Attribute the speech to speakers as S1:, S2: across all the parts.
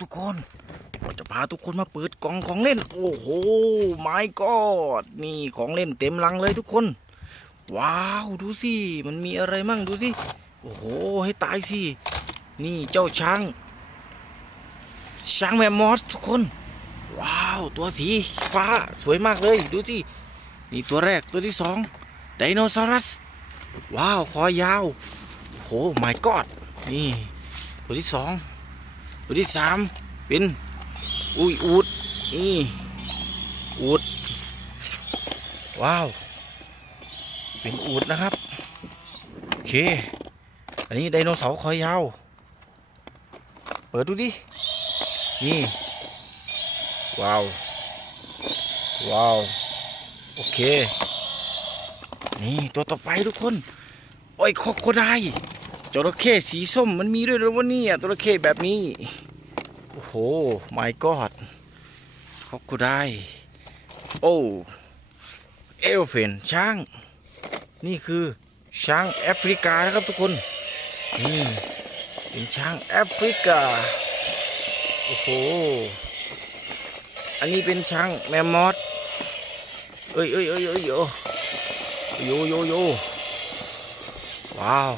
S1: ทุกคนเราจะพาทุกคนมาเปิดกล่องของเล่น โอ้โหไม่กอดนี่ของเล่นเต็มลังเลยทุกคน ว้าวดูสิ มันมีอะไรมั่งดูสิ โอ้โห ให้ตายสิ นี่เจ้าช้าง ช้างแมมมอสทุกคน ว้าว ตัวสีฟ้าสวยมากเลยดูสิ นี่ตัวแรกตัวที่สองไดโนเสารัส ว้าว คอยาว โอ้โหไม่กอดนี่ ตัวที่สอง ตัวที่สามเป็นอุ้ยอูดนี่อูดว้าว เป็นอูดนะครับ โอเค อันนี้ไดโนเสาร์คอยาว เปิดดูดิ นี่ ว้าว ว้าว โอเค นี่ตัวต่อไปทุกคน โอ้ยคอกโคได จระเข้สีส้มมันมีด้วยหรือวะเนี่ยจระเข้แบบนี้ โอ้โห my god คอกโคได้ โอ้เอลเฟนช้าง นี่คือช้างแอฟริกานะครับทุกคนนี่เป็นช้างแอฟริกา โอ้โห อันนี้เป็นช้างแมมมอสเอ้ยเอ้ยเอ้ยเอ้ยโยโยโยโยว้าว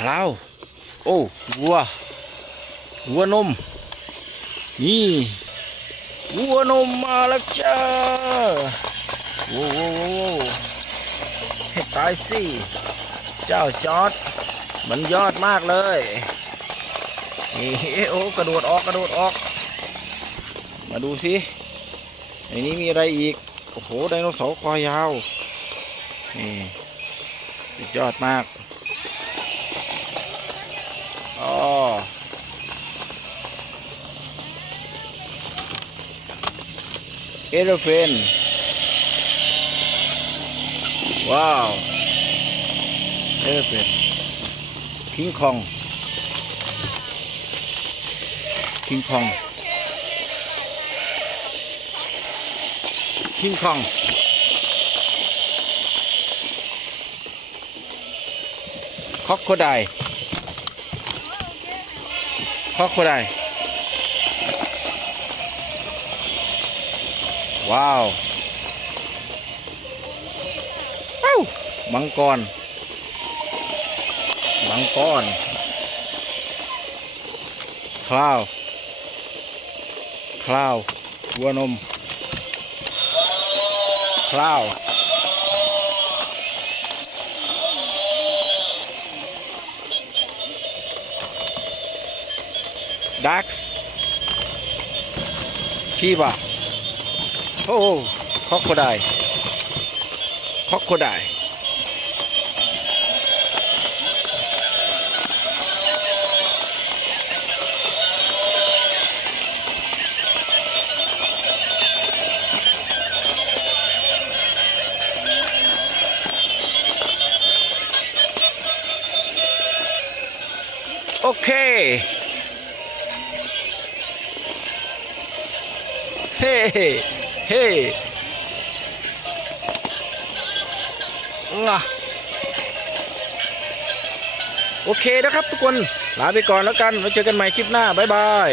S1: คราว โอ้วัววัวนม นี่วัวนมมาแล้วจ้าโว้โว้โว้โว้ให้ตายสิ เจ้าจอด มันยอดมากเลยนี่โอ้กระโดดออกกระโดดออก มาดูสิในนี้มีอะไรอีก โอ้โหไดโนเสาร์คอยาวนี่สุดยอดมาก อ๋อเอโรเฟนว้าวเอโรเฟนคิงคองคิงคองคิงคองคอกโคได คอกโคไดว้าวเอ้ามังกรมังกรคลาวคลาววัวนมคลาว ดักส์ชีบะโอ้คอกโคไดคอกโคไดโอเค เฮ้เฮ้งะโอเคนะครับทุกคน ลาไปก่อนแล้วกันไว้เจอกันใหม่คลิปหน้า บ๊ายบาย